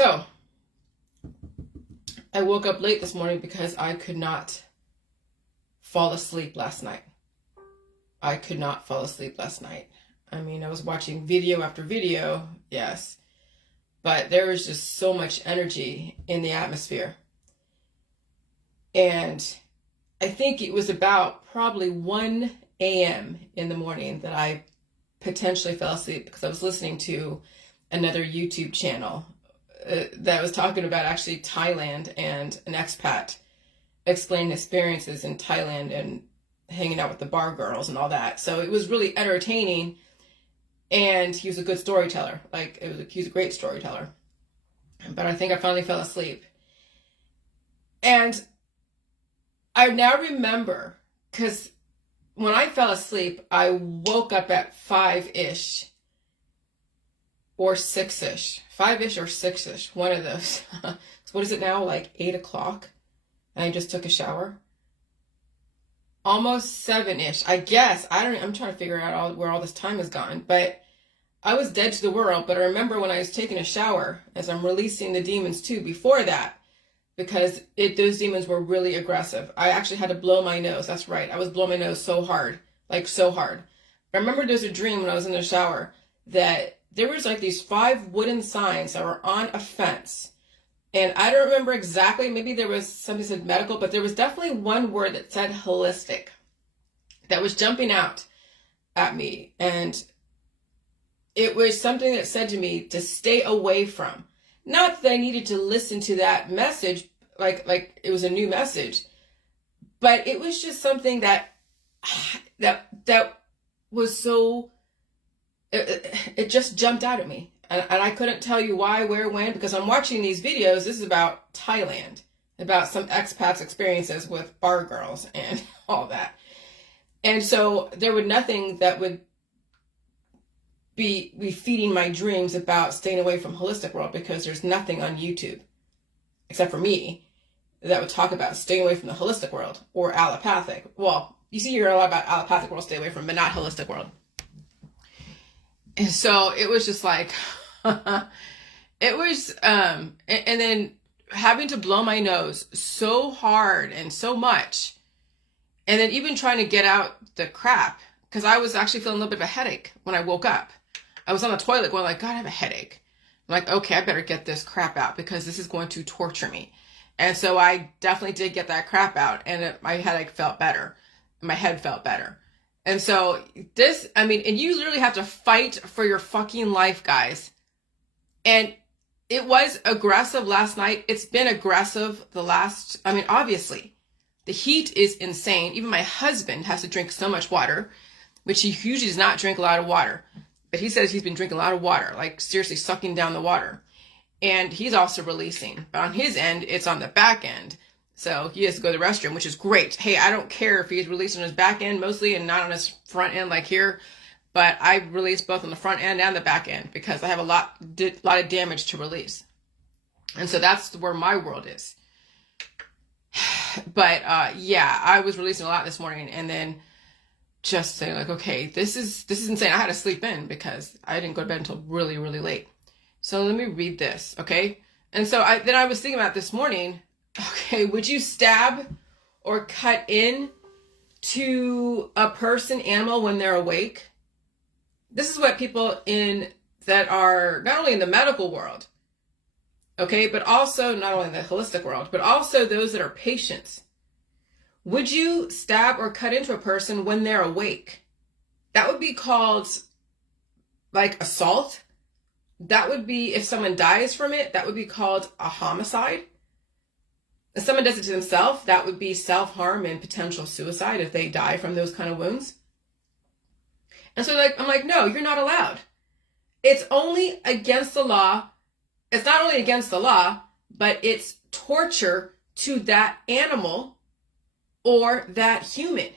So, I woke up late this morning because I could not fall asleep last night. I could not fall asleep last night. I mean, I was watching video after video, yes, but there was just so much energy in the atmosphere. And I think it was about probably 1 a.m. in the morning that I potentially fell asleep because I was listening to another YouTube channel that was talking about actually Thailand and an expat explaining experiences in Thailand and hanging out with the bar girls and all that. So it was really entertaining, and he was a good storyteller. He's a great storyteller. But I think I finally fell asleep. And I now remember, because when I fell asleep, I woke up at 5-ish or 6-ish. 5-ish or 6-ish, one of those. So what is it now, like 8 o'clock? And I just took a shower. Almost 7-ish, I guess. I'm trying to figure out where all this time has gone. But I was dead to the world. But I remember when I was taking a shower, as I'm releasing the demons too, before that, because those demons were really aggressive. I actually had to blow my nose. That's right. I was blowing my nose so hard, like so hard. I remember there was a dream when I was in the shower that there was like these 5 wooden signs that were on a fence. And I don't remember exactly, maybe there was something that said medical, but there was definitely one word that said holistic that was jumping out at me. And it was something that said to me to stay away from. Not that I needed to listen to that message, like it was a new message, but it was just something that was so, it just jumped out at me. And I couldn't tell you why, where, when, because I'm watching these videos. This is about Thailand, about some expats' experiences with bar girls and all that. And so there was nothing that would be feeding my dreams about staying away from holistic world, because there's nothing on YouTube, except for me, that would talk about staying away from the holistic world or allopathic. Well, you see, you hear a lot about allopathic world, stay away from, but not holistic world. And so it was just like, it was, and then having to blow my nose so hard and so much, and then even trying to get out the crap, because I was actually feeling a little bit of a headache when I woke up. I was on the toilet going like, God, I have a headache. I'm like, okay, I better get this crap out because this is going to torture me. And so I definitely did get that crap out, and my headache felt better. My head felt better. And so and you literally have to fight for your fucking life, guys. And it was aggressive last night. It's been aggressive obviously. The heat is insane. Even my husband has to drink so much water, which he usually does not drink a lot of water. But he says he's been drinking a lot of water, like seriously sucking down the water. And he's also releasing. But on his end, it's on the back end. So he has to go to the restroom, which is great. Hey, I don't care if he's releasing on his back end mostly and not on his front end like here. But I release both on the front end and the back end because I have a lot of damage to release. And so that's where my world is. But yeah, I was releasing a lot this morning, and then just saying like, okay, this is insane. I had to sleep in because I didn't go to bed until really, really late. So let me read this, okay? And so I was thinking about this morning, okay, would you stab or cut in to a person, animal when they're awake? This is what people that are not only in the medical world, okay, but also not only in the holistic world, but also those that are patients. Would you stab or cut into a person when they're awake? That would be called like assault. That would be, if someone dies from it, that would be called a homicide. If someone does it to themselves, that would be self-harm and potential suicide if they die from those kind of wounds. And so I'm like, no, you're not allowed. It's only against the law. It's not only against the law, but it's torture to that animal or that human.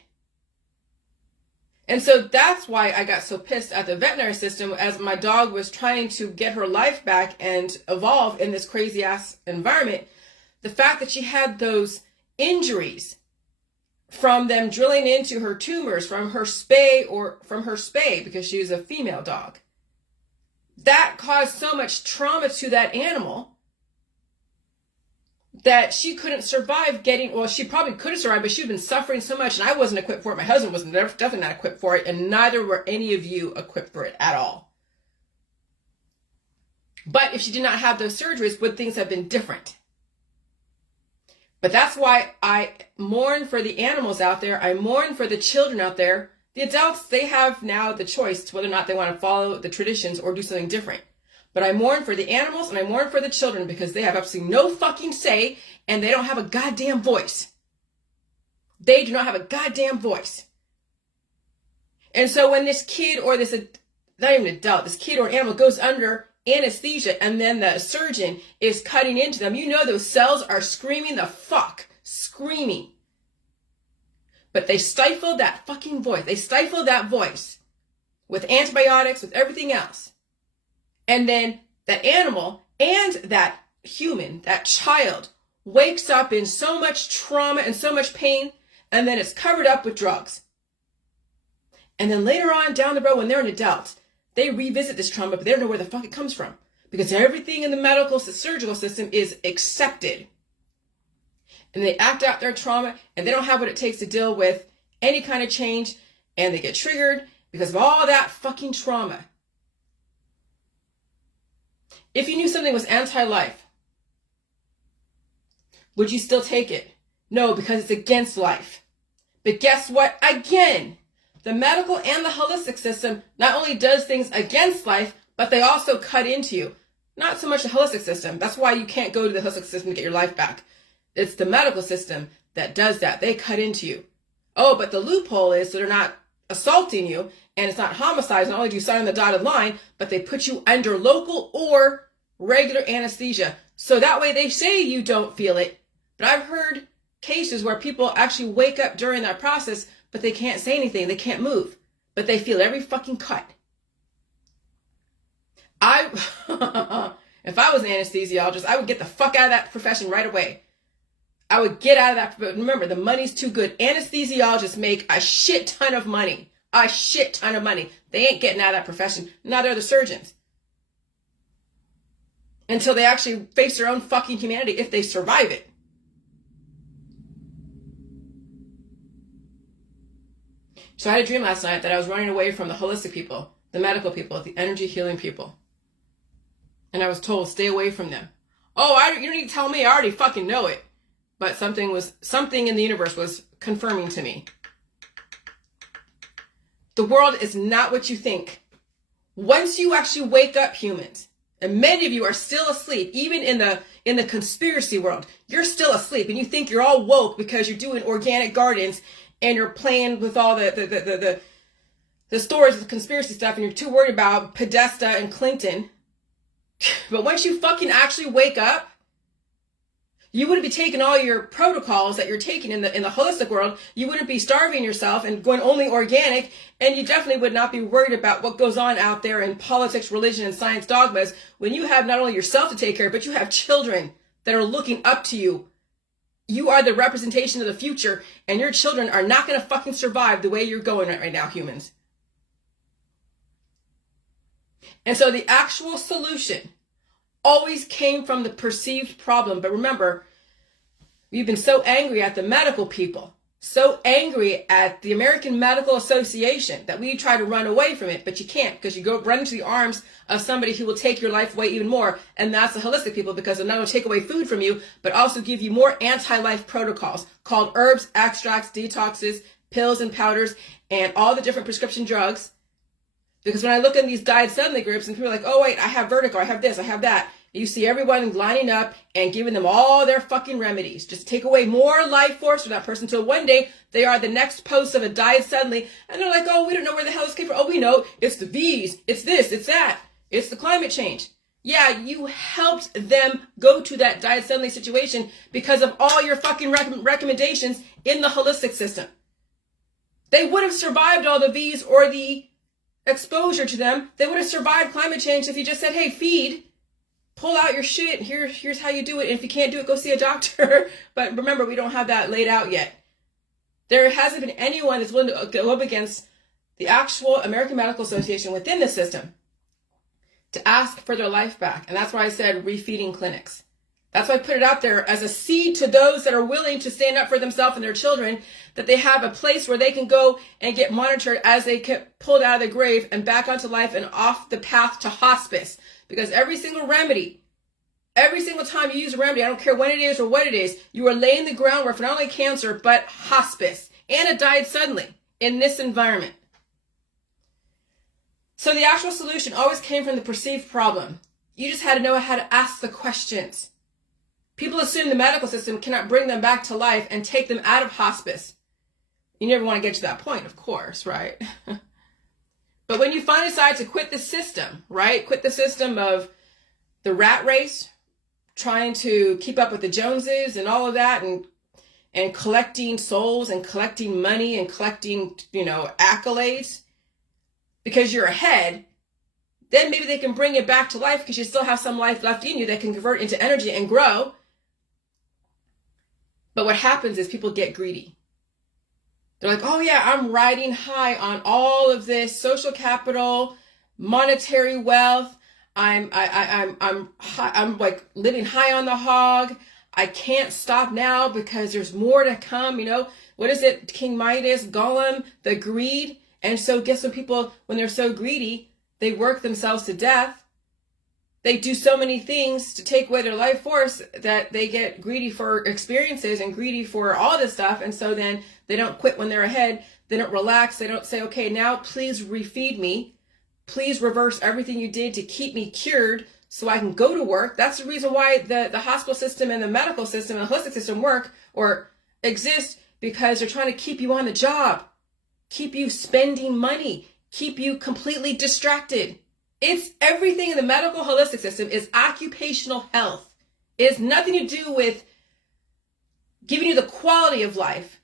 And so that's why I got so pissed at the veterinary system as my dog was trying to get her life back and evolve in this crazy ass environment. The fact that she had those injuries from them drilling into her tumors from her spay because she was a female dog. That caused so much trauma to that animal that she couldn't survive well, she probably could have survived, but she'd been suffering so much, and I wasn't equipped for it. My husband was definitely not equipped for it, and neither were any of you equipped for it at all. But if she did not have those surgeries, would things have been different? But that's why I mourn for the animals out there. I mourn for the children out there. The adults, they have now the choice to whether or not they want to follow the traditions or do something different. But I mourn for the animals and I mourn for the children because they have absolutely no fucking say and they don't have a goddamn voice. They do not have a goddamn voice. And so when this kid or this, not even adult, this kid or animal goes under anesthesia and then the surgeon is cutting into them, you know those cells are screaming the fuck, screaming. But they stifle that fucking voice. They stifle that voice with antibiotics, with everything else. And then that animal and that human, that child, wakes up in so much trauma and so much pain, and then it's covered up with drugs. And then later on down the road, when they're an adult, they revisit this trauma, but they don't know where the fuck it comes from. Because everything in the medical, surgical system is accepted. And they act out their trauma, and they don't have what it takes to deal with any kind of change, and they get triggered because of all that fucking trauma. If you knew something was anti-life, would you still take it? No, because it's against life. But guess what? Again, the medical and the holistic system not only does things against life, but they also cut into you. Not so much the holistic system. That's why you can't go to the holistic system to get your life back. It's the medical system that does that. They cut into you. Oh, but the loophole is so they're not assaulting you, and it's not homicide. Not only do you sign on the dotted line, but they put you under local or regular anesthesia. So that way they say you don't feel it. But I've heard cases where people actually wake up during that process, but they can't say anything. They can't move, but they feel every fucking cut. If I was an anesthesiologist, I would get the fuck out of that profession right away. I would get out of that. But remember, the money's too good. Anesthesiologists make a shit ton of money. A shit ton of money. They ain't getting out of that profession. Neither are the surgeons. Until they actually face their own fucking humanity if they survive it. So I had a dream last night that I was running away from the holistic people, the medical people, the energy healing people. And I was told, stay away from them. Oh, you don't need to tell me. I already fucking know it. But something in the universe was confirming to me. The world is not what you think. Once you actually wake up, humans, and many of you are still asleep, even in the conspiracy world, you're still asleep and you think you're all woke because you're doing organic gardens and you're playing with all the stories of the conspiracy stuff and you're too worried about Podesta and Clinton. But once you fucking actually wake up, you wouldn't be taking all your protocols that you're taking in the holistic world. You wouldn't be starving yourself and going only organic. And you definitely would not be worried about what goes on out there in politics, religion, and science dogmas when you have not only yourself to take care of, but you have children that are looking up to you. You are the representation of the future, and your children are not going to fucking survive the way you're going right now, humans. And so the actual solution always came from the perceived problem. But remember, we've been so angry at the medical people, so angry at the American Medical Association that we try to run away from it, but you can't because you go run into the arms of somebody who will take your life away even more. And that's the holistic people, because they'll not only take away food from you, but also give you more anti-life protocols called herbs, extracts, detoxes, pills and powders, and all the different prescription drugs. Because when I look in these diet suddenly groups and people are like, oh wait, I have vertigo, I have this, I have that. You see everyone lining up and giving them all their fucking remedies. Just take away more life force from that person until one day they are the next post of a diet suddenly. And they're like, oh, we don't know where the hell this came from. Oh, we know. It's the V's. It's this. It's that. It's the climate change. Yeah, you helped them go to that diet suddenly situation because of all your fucking recommendations in the holistic system. They would have survived all the V's or the exposure to them. They would have survived climate change if you just said, hey, feed, pull out your shit, here's how you do it, and if you can't do it, go see a doctor. But remember, we don't have that laid out yet. There hasn't been anyone that's willing to go up against the actual American Medical Association within the system to ask for their life back. And that's why I said refeeding clinics. That's why I put it out there as a seed to those that are willing to stand up for themselves and their children, that they have a place where they can go and get monitored as they get pulled out of the grave and back onto life and off the path to hospice. Because every single remedy, every single time you use a remedy, I don't care when it is or what it is, you are laying the groundwork for not only cancer, but hospice. Anna died suddenly in this environment. So the actual solution always came from the perceived problem. You just had to know how to ask the questions. People assume the medical system cannot bring them back to life and take them out of hospice. You never want to get to that point, of course, right? But when you finally decide to quit the system, right? Quit the system of the rat race, trying to keep up with the Joneses and all of that, and collecting souls and collecting money and collecting, accolades because you're ahead, then maybe they can bring you back to life because you still have some life left in you that can convert into energy and grow. But what happens is people get greedy. They're like, oh yeah, I'm riding high on all of this social capital, monetary wealth. I'm like living high on the hog. I can't stop now because there's more to come. What is it? King Midas, Gollum, the greed. And so guess what, people, when they're so greedy, they work themselves to death. They do so many things to take away their life force that they get greedy for experiences and greedy for all this stuff. And so then they don't quit when they're ahead. They don't relax. They don't say, okay, now please refeed me. Please reverse everything you did to keep me cured so I can go to work. That's the reason why the hospital system and the medical system and the holistic system work or exist, because they're trying to keep you on the job, keep you spending money, keep you completely distracted. It's everything in the medical holistic system is occupational health. It has nothing to do with giving you the quality of life.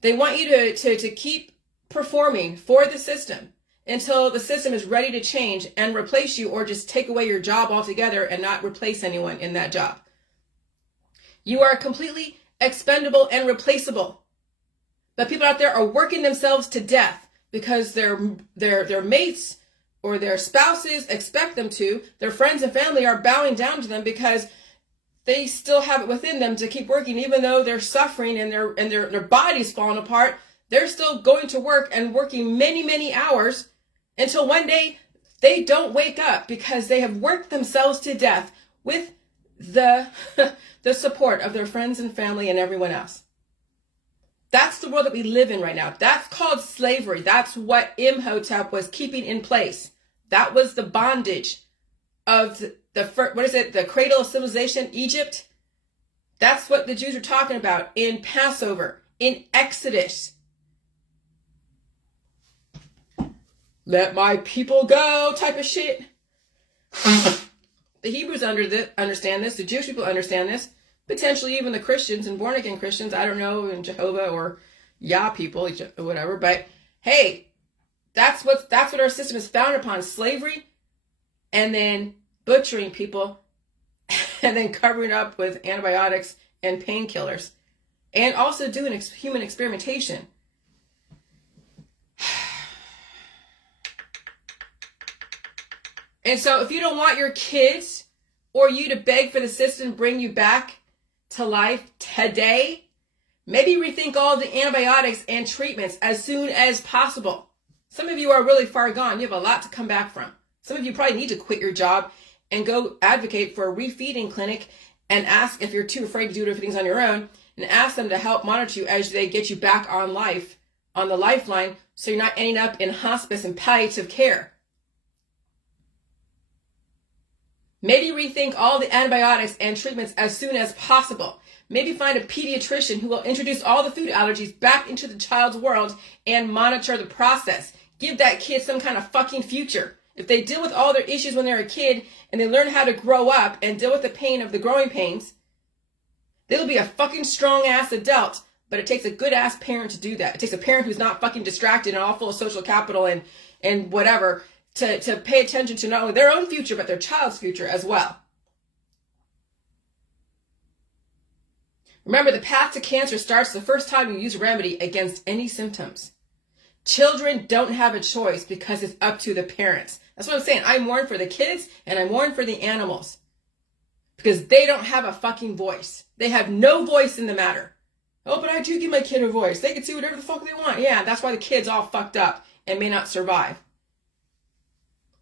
They want you to keep performing for the system until the system is ready to change and replace you, or just take away your job altogether and not replace anyone in that job. You are completely expendable and replaceable. But people out there are working themselves to death because their mates or their spouses expect them to. Their friends and family are bowing down to them because they still have it within them to keep working, even though they're suffering and their body's falling apart. They're still going to work and working many, many hours until one day they don't wake up because they have worked themselves to death with the support of their friends and family and everyone else. That's the world that we live in right now. That's called slavery. That's what Imhotep was keeping in place. That was the bondage of the cradle of civilization, Egypt. That's what the Jews were talking about in Passover, in Exodus. Let my people go type of shit. The Hebrews understand this. The Jewish people understand this. Potentially even the Christians and born again Christians. I don't know, and Jehovah or Yah people, whatever. But hey, that's what our system is founded upon: slavery, and then butchering people, and then covering up with antibiotics and painkillers, and also doing human experimentation. And so if you don't want your kids or you to beg for the system to bring you back to life today, maybe rethink all the antibiotics and treatments as soon as possible. Some of you are really far gone. You have a lot to come back from. Some of you probably need to quit your job and go advocate for a refeeding clinic and ask, if you're too afraid to do things on your own, and ask them to help monitor you as they get you back on life, on the lifeline, so you're not ending up in hospice and palliative care. Maybe rethink all the antibiotics and treatments as soon as possible. Maybe find a pediatrician who will introduce all the food allergies back into the child's world and monitor the process. Give that kid some kind of fucking future. If they deal with all their issues when they're a kid and they learn how to grow up and deal with the pain of the growing pains, they'll be a fucking strong ass adult. But it takes a good ass parent to do that. It takes a parent who's not fucking distracted and all full of social capital and whatever to pay attention to not only their own future, but their child's future as well. Remember, the path to cancer starts the first time you use a remedy against any symptoms. Children don't have a choice because it's up to the parents. That's what I'm saying. I mourn for the kids and I mourn for the animals. because they don't have a fucking voice. They have no voice in the matter. Oh, but I do give my kid a voice. They can see whatever the fuck they want. Yeah, that's why the kid's all fucked up and may not survive.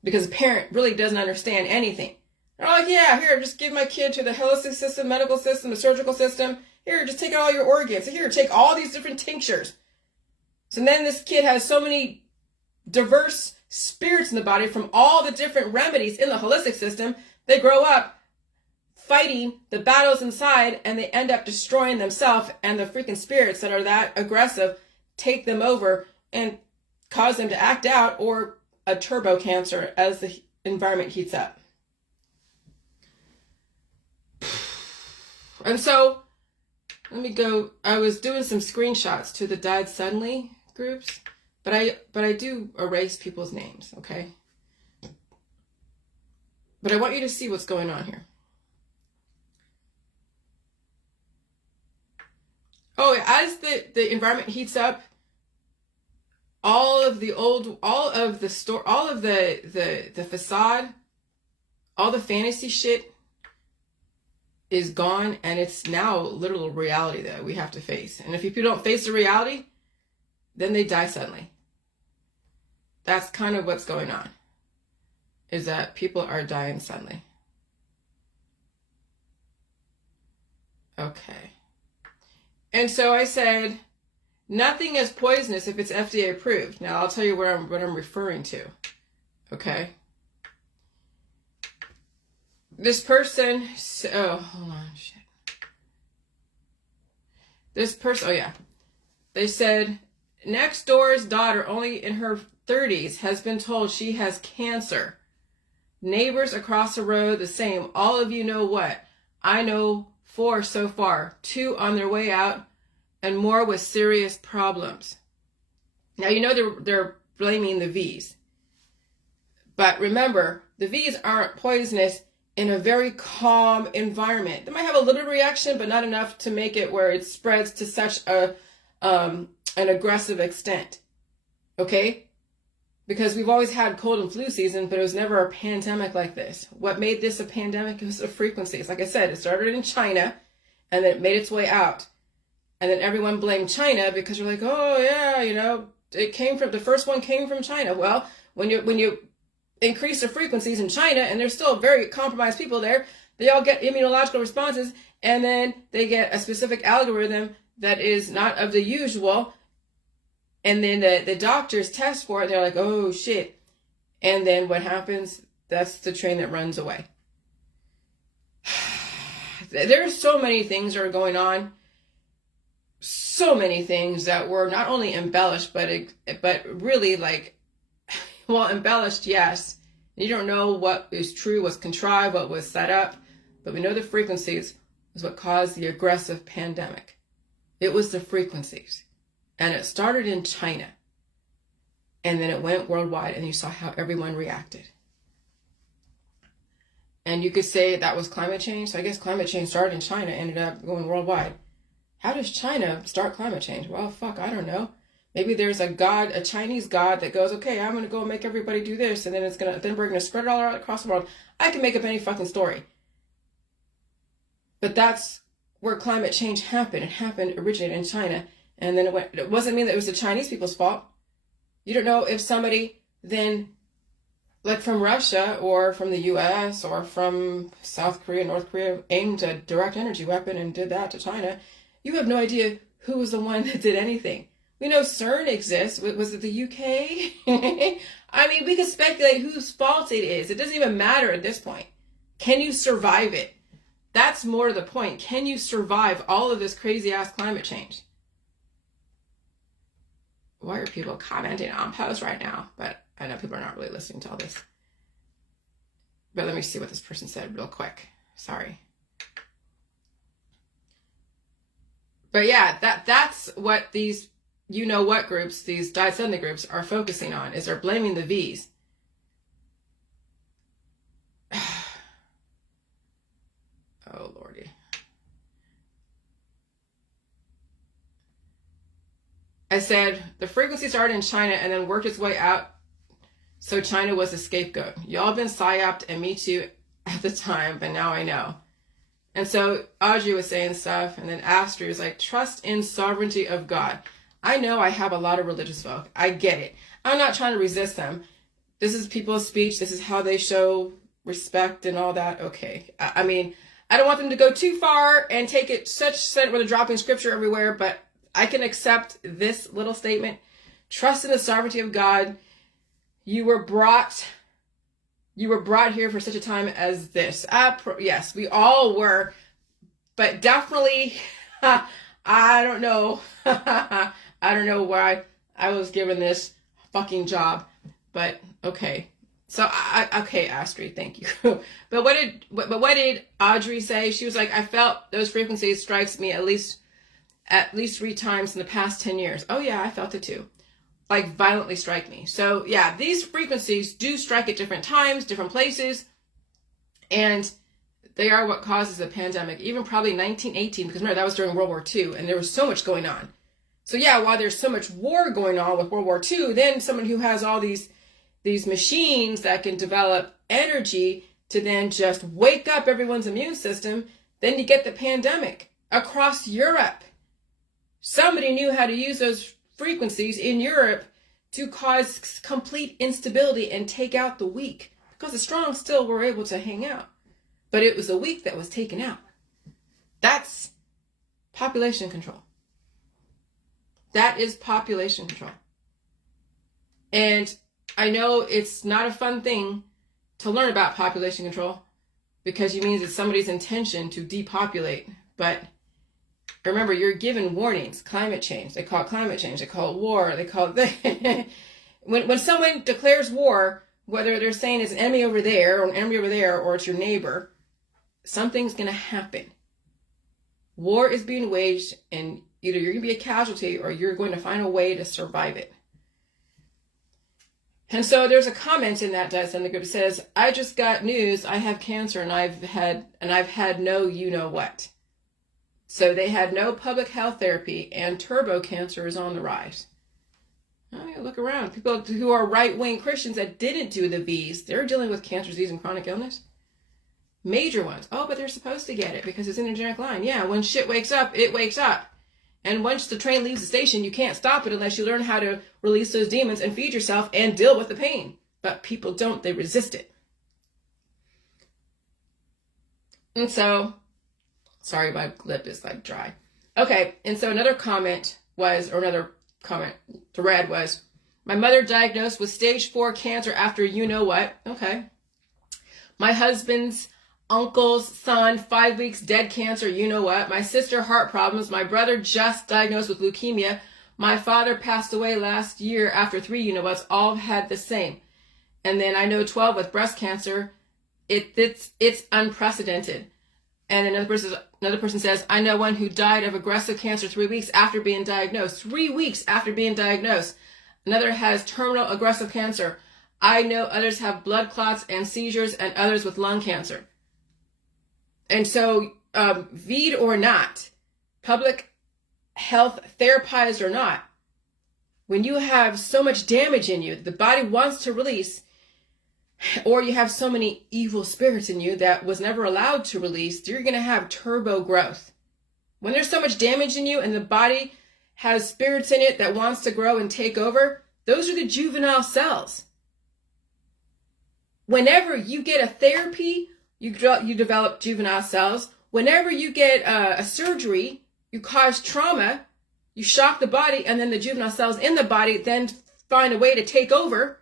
Because the parent really doesn't understand anything. They're like, yeah, here, just give my kid to the holistic system, medical system, the surgical system. Here, just take out all your organs. Here, take all these different tinctures. So then this kid has so many diverse spirits in the body from all the different remedies in the holistic system. They grow up fighting the battles inside, and they end up destroying themselves, and the freaking spirits that are that aggressive take them over and cause them to act out, or a turbo cancer as the environment heats up. And so, let me go. I was doing some screenshots to the died suddenly groups, but I do erase people's names, okay? But I want you to see what's going on here. Oh, as the environment heats up, all of the facade, all the fantasy shit is gone, and it's now literal reality that we have to face. And if people don't face the reality, then they die suddenly. That's kind of what's going on, is that people are dying suddenly. Okay. And so I said, nothing is poisonous if it's FDA approved. Now I'll tell you what I'm referring to. Okay. This person, hold on, shit. This person, oh yeah. They said, next door's daughter, only in her 30s, has been told she has cancer. Neighbors across the road, the same. All of you know what? I know 4 so far, 2 on their way out, and more with serious problems. Now, you know they're blaming the V's. But remember, the V's aren't poisonous in a very calm environment. They might have a little reaction, but not enough to make it where it spreads to such an aggressive extent. Okay? Because we've always had cold and flu season, but it was never a pandemic like this. What made this a pandemic was the frequencies. Like I said, it started in China, and then it made its way out. And then everyone blamed China because you're like, oh yeah, you know, the first one came from China. Well, when you increase the frequencies in China, and there's still very compromised people there, they all get immunological responses, and then they get a specific algorithm that is not of the usual. And then the doctors test for it. They're like, oh, shit. And then what happens? That's the train that runs away. There's so many things that are going on. So many things that were not only embellished, but really like, well, embellished, yes. You don't know what is true, what's contrived, what was set up. But we know the frequencies is what caused the aggressive pandemic. It was the frequencies. And it started in China. And then it went worldwide, and you saw how everyone reacted. And you could say that was climate change. So I guess climate change started in China, ended up going worldwide. How does China start climate change? Well, fuck, I don't know. Maybe there's a Chinese god that goes, okay, I'm going to go make everybody do this, and then we're going to spread it all out across the world. I can make up any fucking story. But that's where climate change happened. It originated in China. And then it wasn't mean that it was the Chinese people's fault. You don't know if somebody then, like from Russia or from the US or from South Korea, North Korea, aimed a direct energy weapon and did that to China. You have no idea who was the one that did anything. We know CERN exists. Was it the UK? I mean, we can speculate whose fault it is. It doesn't even matter at this point. Can you survive it? That's more to the point. Can you survive all of this crazy ass climate change? Why are people commenting on posts right now? But I know people are not really listening to all this. But let me see what this person said real quick. Sorry. But yeah, that's what these you-know-what groups, these died suddenly groups, are focusing on, is they're blaming the V's. Oh, Lordy. I said, the frequency started in China and then worked its way out, so China was the scapegoat. Y'all been psyoped, and me too at the time, but now I know. And so Audrey was saying stuff, and then Astrid was like, trust in sovereignty of God. I know I have a lot of religious folk. I get it. I'm not trying to resist them. This is people's speech. This is how they show respect and all that. Okay. I mean, I don't want them to go too far and take it such extent where they're dropping scripture everywhere, but I can accept this little statement. Trust in the sovereignty of God. You were brought here for such a time as this. Yes, we all were, but definitely, I don't know. I don't know why I was given this fucking job, but okay. So okay, Astrid, thank you. But what did Audrey say? She was like, I felt those frequencies strikes me at least 3 times in the past 10 years. Oh yeah, I felt it too. Like violently strike me. So yeah, these frequencies do strike at different times, different places, and they are what causes the pandemic. Even probably 1918, because remember that was during World War II, and there was so much going on. So yeah, while there's so much war going on with World War II, then someone who has all these machines that can develop energy to then just wake up everyone's immune system, then you get the pandemic across Europe. Somebody knew how to use those frequencies in Europe to cause complete instability and take out the weak, because the strong still were able to hang out, but it was the weak that was taken out. That's population control. That is population control. And I know it's not a fun thing to learn about population control, because it means it's somebody's intention to depopulate. But remember, you're given warnings. Climate change. They call it climate change. They call it war. They call it... when someone declares war, whether they're saying it's an enemy over there or an enemy over there, or it's your neighbor, something's going to happen. War is being waged, and either you're going to be a casualty or you're going to find a way to survive it. And so there's a comment in that in the group that says, I just got news. I have cancer and I've had no you know what. So they had no public health therapy, and turbo cancer is on the rise. Oh, yeah, look around. People who are right-wing Christians that didn't do the V's, they're dealing with cancer, disease, and chronic illness. Major ones. Oh, but they're supposed to get it because it's in their genetic line. Yeah, when shit wakes up, it wakes up. And once the train leaves the station, you can't stop it unless you learn how to release those demons and feed yourself and deal with the pain. But people don't. They resist it. And so, sorry, my lip is like dry. Okay, and so another comment thread was, my mother diagnosed with stage 4 cancer after you know what. Okay. My husband's uncle's son, 5 weeks, dead cancer, you know what. My sister, heart problems. My brother just diagnosed with leukemia. My father passed away last year after 3 you know what's. All had the same. And then I know 12 with breast cancer. It's unprecedented. And another person says, I know one who died of aggressive cancer 3 weeks after being diagnosed. 3 weeks after being diagnosed. Another has terminal aggressive cancer. I know others have blood clots and seizures, and others with lung cancer. And so, VED or not, public health therapized or not, when you have so much damage in you that the body wants to release, or you have so many evil spirits in you that was never allowed to release, you're going to have turbo growth. When there's so much damage in you and the body has spirits in it that wants to grow and take over, those are the juvenile cells. Whenever you get a therapy, you develop juvenile cells. Whenever you get a surgery, you cause trauma, you shock the body, and then the juvenile cells in the body then find a way to take over.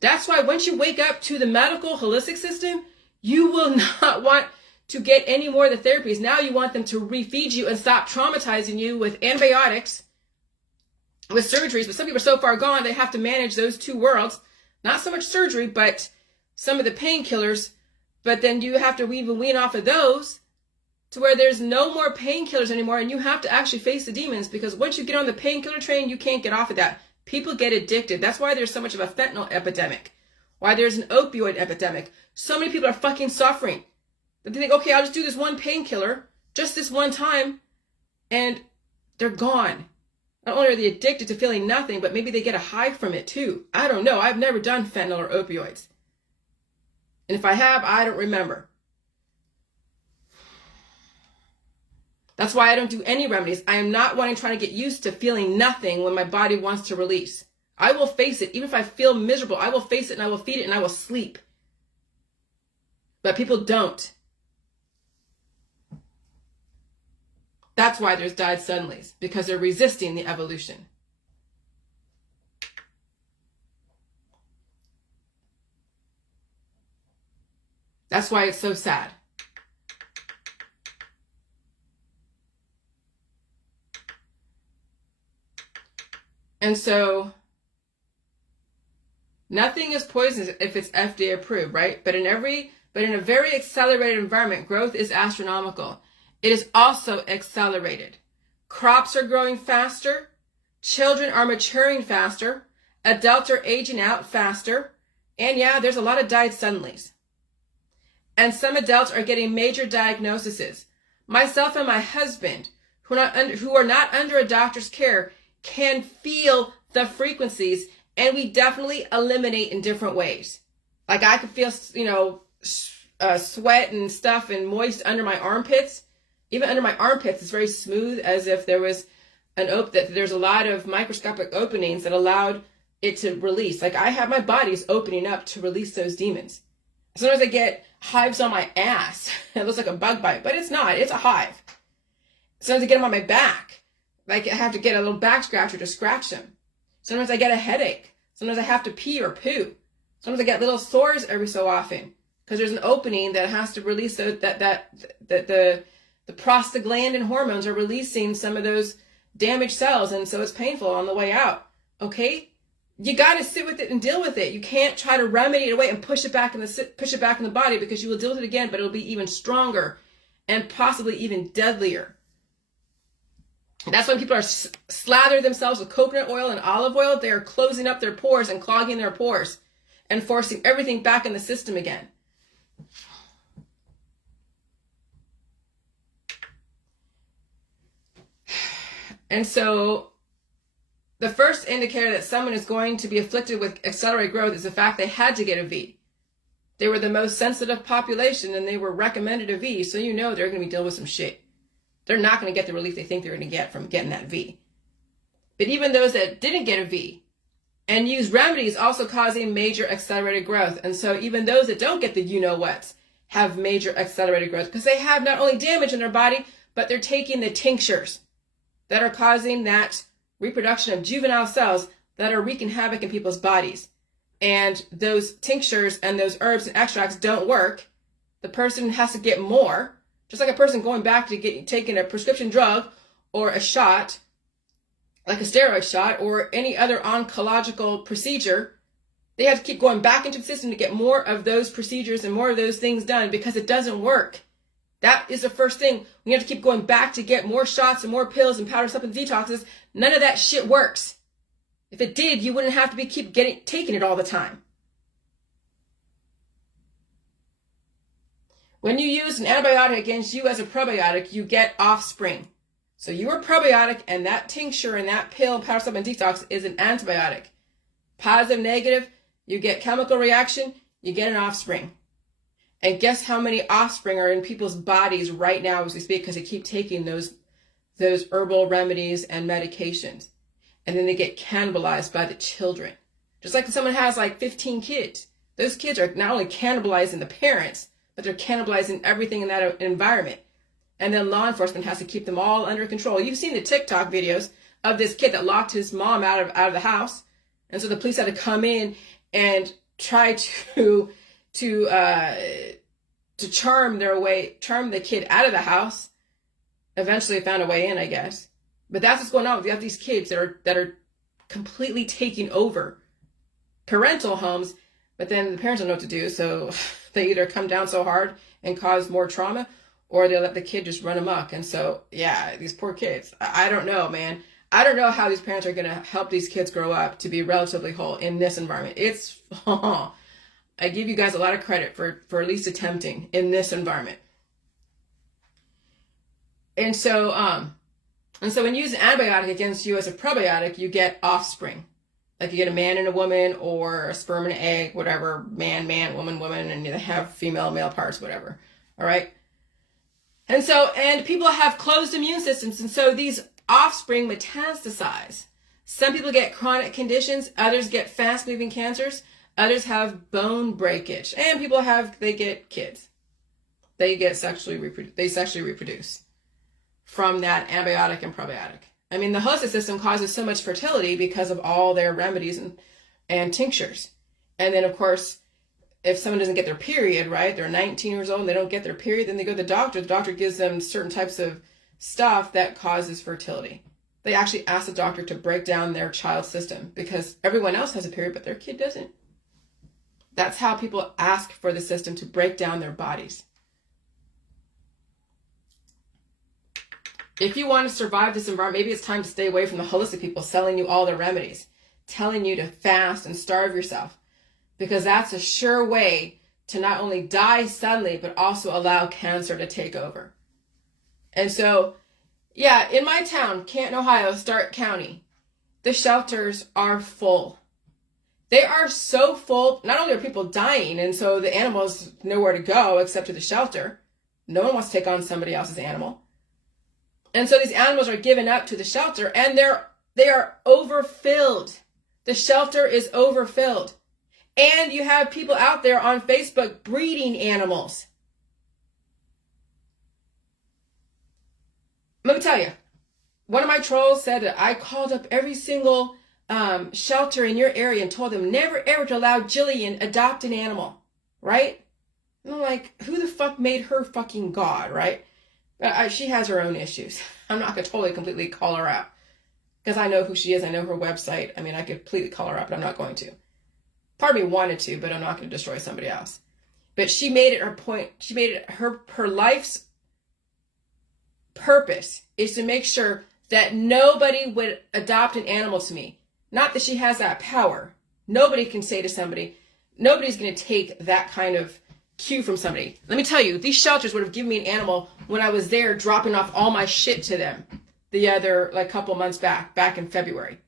That's why once you wake up to the medical holistic system, you will not want to get any more of the therapies. Now you want them to refeed you and stop traumatizing you with antibiotics, with surgeries. But some people are so far gone, they have to manage those two worlds. Not so much surgery, but some of the painkillers. But then you have to wean off of those to where there's no more painkillers anymore. And you have to actually face the demons, because once you get on the painkiller train, you can't get off of that. People get addicted. That's why there's so much of a fentanyl epidemic. Why there's an opioid epidemic. So many people are fucking suffering. They think, okay, I'll just do this one painkiller, just this one time, and they're gone. Not only are they addicted to feeling nothing, but maybe they get a high from it too. I don't know. I've never done fentanyl or opioids. And if I have, I don't remember. That's why I don't do any remedies. I am not trying to get used to feeling nothing when my body wants to release. I will face it. Even if I feel miserable, I will face it and I will feed it and I will sleep. But people don't. That's why there's died suddenly, because they're resisting the evolution. That's why it's so sad. And so nothing is poisonous if it's FDA approved, right? But in a very accelerated environment, growth is astronomical. It is also accelerated. Crops are growing faster. Children are maturing faster. Adults are aging out faster. And yeah, there's a lot of died suddenlies. And some adults are getting major diagnoses. Myself and my husband, who are not under a doctor's care, can feel the frequencies, and we definitely eliminate in different ways. Like I could feel, sweat and stuff and moist under my armpits. Even under my armpits, it's very smooth, as if there was there's a lot of microscopic openings that allowed it to release. Like I have my body's opening up to release those demons. Sometimes I get hives on my ass. It looks like a bug bite, but it's not. It's a hive. Sometimes I get them on my back. Like I have to get a little back scratcher to scratch them. Sometimes I get a headache. Sometimes I have to pee or poo. Sometimes I get little sores every so often because there's an opening that has to release the prostaglandin hormones are releasing some of those damaged cells, and so it's painful on the way out. Okay, you got to sit with it and deal with it. You can't try to remedy it away and push it back in the body, because you will deal with it again, but it'll be even stronger and possibly even deadlier. That's when people are slather themselves with coconut oil and olive oil. They are closing up their pores and clogging their pores and forcing everything back in the system again. And so the first indicator that someone is going to be afflicted with accelerated growth is the fact they had to get a V. They were the most sensitive population and they were recommended a V, so you know they're going to be dealing with some shit. They're not going to get the relief they think they're going to get from getting that V. But even those that didn't get a V and use remedies also causing major accelerated growth. And so even those that don't get the you-know-whats have major accelerated growth because they have not only damage in their body, but they're taking the tinctures that are causing that reproduction of juvenile cells that are wreaking havoc in people's bodies. And those tinctures and those herbs and extracts don't work. The person has to get more, just like a person going back to taking a prescription drug or a shot, like a steroid shot or any other oncological procedure. They have to keep going back into the system to get more of those procedures and more of those things done because it doesn't work. That is the first thing. We have to keep going back to get more shots and more pills and powder supplements, detoxes. None of that shit works. If it did, you wouldn't have to be taking it all the time. When you use an antibiotic against you as a probiotic, you get offspring. So you are probiotic, and that tincture and that pill, powder supplement, detox is an antibiotic. Positive, negative, you get chemical reaction, you get an offspring. And guess how many offspring are in people's bodies right now as we speak, because they keep taking those herbal remedies and medications. And then they get cannibalized by the children. Just like someone has like 15 kids. Those kids are not only cannibalizing the parents, but they're cannibalizing everything in that environment. And then law enforcement has to keep them all under control. You've seen the TikTok videos of this kid that locked his mom out of the house. And so the police had to come in and try to charm the kid out of the house. Eventually found a way in, I guess. But that's what's going on. We have these kids that are completely taking over parental homes, but then the parents don't know what to do. So they either come down so hard and cause more trauma, or they let the kid just run amok. And so, yeah, these poor kids. I don't know, man. I don't know how these parents are going to help these kids grow up to be relatively whole in this environment. It's, I give you guys a lot of credit for at least attempting in this environment. And so when you use an antibiotic against you as a probiotic, you get offspring. Like you get a man and a woman, or a sperm and an egg, whatever, man, woman, and they have female, male parts, whatever. All right. And people have closed immune systems. And so these offspring metastasize. Some people get chronic conditions. Others get fast moving cancers. Others have bone breakage. And they get kids. They sexually reproduce from that antibiotic and probiotic. I mean, the holistic system causes so much fertility because of all their remedies and tinctures. And then, of course, if someone doesn't get their period, right, they're 19 years old and they don't get their period, then they go to the doctor. The doctor gives them certain types of stuff that causes fertility. They actually ask the doctor to break down their child's system because everyone else has a period, but their kid doesn't. That's how people ask for the system to break down their bodies. If you want to survive this environment, maybe it's time to stay away from the holistic people selling you all their remedies, telling you to fast and starve yourself, because that's a sure way to not only die suddenly, but also allow cancer to take over. And so, yeah, in my town, Canton, Ohio, Stark County, the shelters are full. They are so full. Not only are people dying, and so the animals nowhere to go except to the shelter. No one wants to take on somebody else's animal. And so these animals are given up to the shelter, and they are overfilled. The shelter is overfilled. And you have people out there on Facebook breeding animals. Let me tell you, one of my trolls said that I called up every single shelter in your area and told them never ever to allow Jillian adopt an animal, right? And I'm like, who the fuck made her fucking God, right? But she has her own issues. I'm not going to totally completely call her out because I know who she is. I know her website. I mean, I could completely call her out, but I'm not going to. Part of me wanted to, but I'm not going to destroy somebody else. But she made it her point. She made it her life's purpose is to make sure that nobody would adopt an animal to me. Not that she has that power. Nobody can say to somebody, nobody's going to take that kind of cue from somebody. Let me tell you, these shelters would have given me an animal when I was there dropping off all my shit to them the other couple months back in February.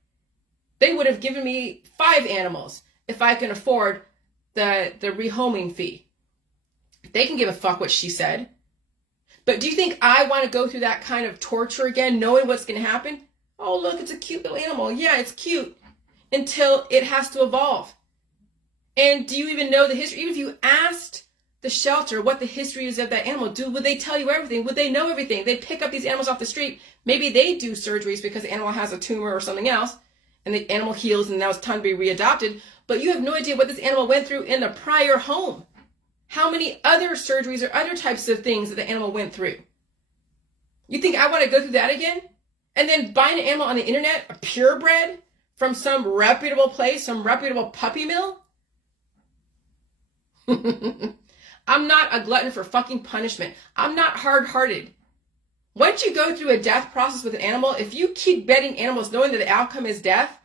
They would have given me 5 animals if I can afford the rehoming fee. They can give a fuck what she said. But do you think I want to go through that kind of torture again, knowing what's going to happen? Oh, look, it's a cute little animal. Yeah, it's cute until it has to evolve. And do you even know the history? Even if you asked the shelter what the history is of that animal, would they tell you everything? Would they know everything? They pick up these animals off the street. Maybe they do surgeries because the animal has a tumor or something else, and the animal heals and now it's time to be readopted. But you have no idea what this animal went through in the prior home. How many other surgeries or other types of things that the animal went through? You think I want to go through that again? And then buying an animal on the internet, a purebred, from some reputable place, some reputable puppy mill? I'm not a glutton for fucking punishment. I'm not hard-hearted. Once you go through a death process with an animal, if you keep betting animals knowing that the outcome is death,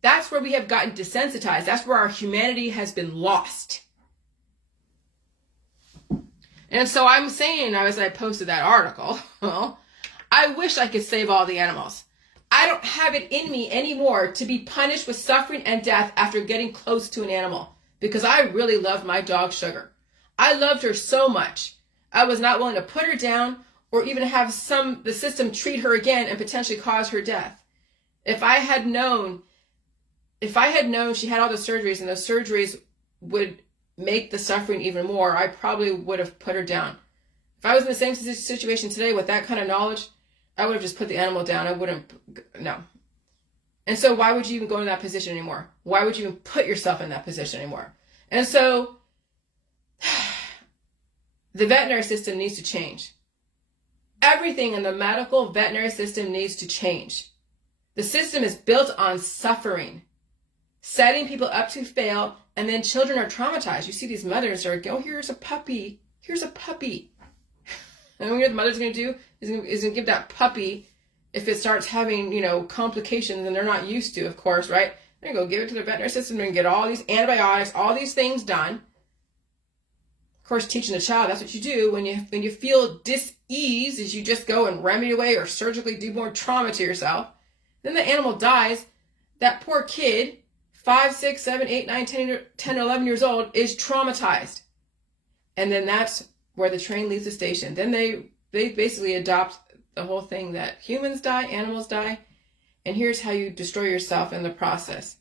that's where we have gotten desensitized. That's where our humanity has been lost. And so I'm saying, as I posted that article, I wish I could save all the animals. I don't have it in me anymore to be punished with suffering and death after getting close to an animal, because I really loved my dog Sugar. I loved her so much. I was not willing to put her down or even have the system treat her again and potentially cause her death. If I had known she had all the surgeries and those surgeries would make the suffering even more, I probably would have put her down. If I was in the same situation today with that kind of knowledge, I would have just put the animal down. I wouldn't, no. And so why would you even go in that position anymore? Why would you even put yourself in that position anymore? And so the veterinary system needs to change. Everything in the medical veterinary system needs to change. The system is built on suffering, setting people up to fail, and then children are traumatized. You see these mothers are like, oh, here's a puppy. Here's a puppy. And what the mother's going to do is going to give that puppy, if it starts having, complications and they're not used to, of course, right? They're going to go give it to the veterinary system and get all these antibiotics, all these things done. Of course, teaching the child, that's what you do when you feel dis-ease, is you just go and remedy away or surgically do more trauma to yourself. Then the animal dies. That poor kid, 5, 6, 7, 8, 9, 10, 11 years old, is traumatized. And then that's where the train leaves the station. Then they they basically adopt the whole thing that humans die, animals die, and here's how you destroy yourself in the process.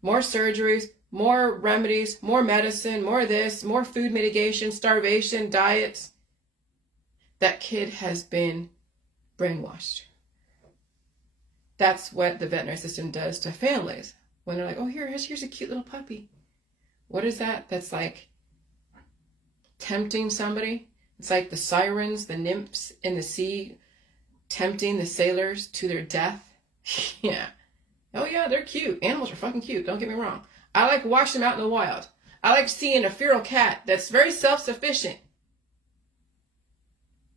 More surgeries, more remedies, more medicine, more this, more food mitigation, starvation, diets. That kid has been brainwashed. That's what the veterinary system does to families. When they're like, oh, here's a cute little puppy. What is that? That's like tempting somebody. It's like the sirens, the nymphs in the sea, tempting the sailors to their death. Yeah. Oh yeah, they're cute. Animals are fucking cute. Don't get me wrong. I like watching them out in the wild. I like seeing a feral cat that's very self-sufficient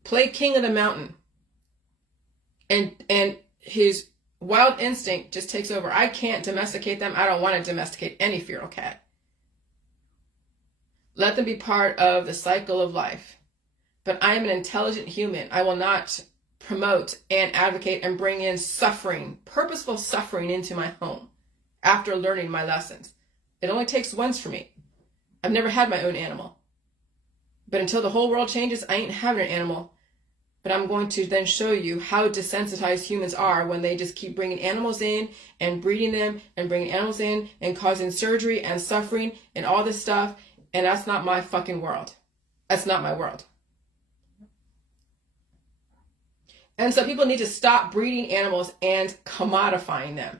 play king of the mountain. And his wild instinct just takes over. I can't domesticate them. I don't want to domesticate any feral cat. Let them be part of the cycle of life. But I am an intelligent human. I will not promote and advocate and bring in suffering, purposeful suffering into my home after learning my lessons. It only takes once for me. I've never had my own animal. But until the whole world changes, I ain't having an animal. But I'm going to then show you how desensitized humans are when they just keep bringing animals in and breeding them and bringing animals in and causing surgery and suffering and all this stuff. And that's not my fucking world. That's not my world. And so people need to stop breeding animals and commodifying them.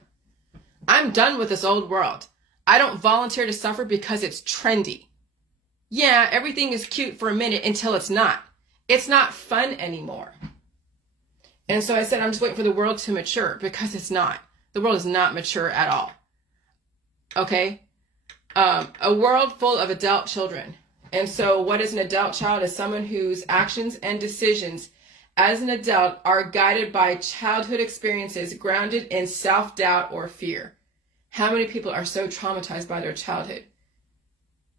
I'm done with this old world. I don't volunteer to suffer because it's trendy. Yeah, everything is cute for a minute until it's not. It's not fun anymore. And so I said, I'm just waiting for the world to mature because it's not. The world is not mature at all. Okay? A world full of adult children. And so what is an adult child? Is someone whose actions and decisions as an adult are guided by childhood experiences grounded in self-doubt or fear. How many people are so traumatized by their childhood?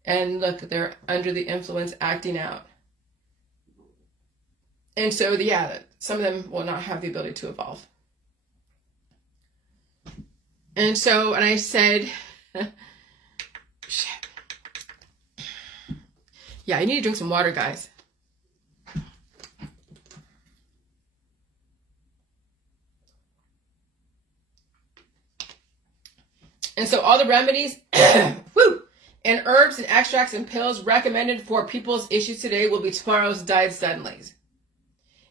And look, they're under the influence acting out. And so, yeah, some of them will not have the ability to evolve. And so, and I said, shit. Yeah, I need to drink some water, guys. And so all the remedies, woo, and herbs and extracts and pills recommended for people's issues today will be tomorrow's diet suddenlies.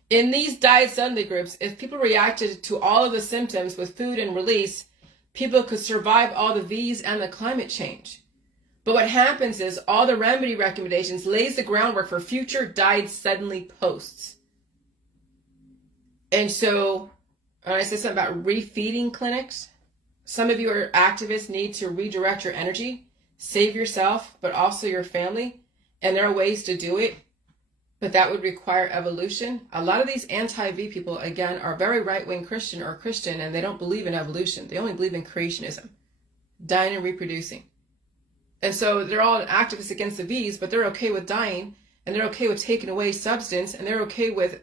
In these diet suddenly groups, if people reacted to all of the symptoms with food and release, people could survive all the V's and the climate change. But what happens is all the remedy recommendations lays the groundwork for future diet suddenly posts. And so, when I said something about refeeding clinics, some of you are activists, need to redirect your energy, save yourself, but also your family. And there are ways to do it, but that would require evolution. A lot of these anti-V people, again, are very right-wing Christian or Christian, and they don't believe in evolution. They only believe in creationism, dying and reproducing. And so they're all activists against the V's, but they're okay with dying, and they're okay with taking away substance, and they're okay with